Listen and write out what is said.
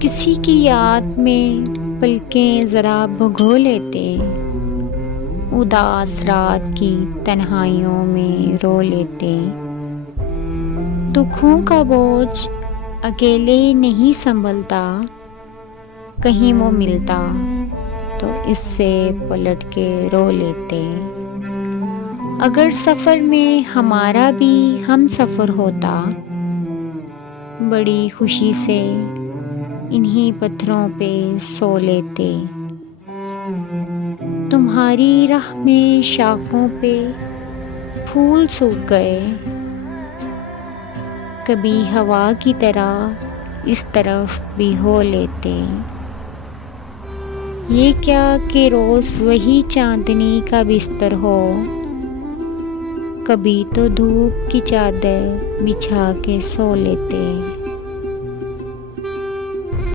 کسی کی یاد میں پلکیں ذرا بھگو لیتے، اداس رات کی تنہائیوں میں رو لیتے۔ دکھوں کا بوجھ اکیلے نہیں سنبھلتا، کہیں وہ ملتا تو اس سے پلٹ کے رو لیتے۔ اگر سفر میں ہمارا بھی ہم سفر ہوتا، بڑی خوشی سے انہی پتھروں پہ سو لیتے۔ تمہاری راہ میں شاخوں پہ پھول سوکھ گئے، کبھی ہوا کی طرح اس طرف بھی ہو لیتے۔ یہ کیا کہ روز وہی چاندنی کا بستر ہو، کبھی تو دھوپ کی چادر بچھا کے سو لیتے۔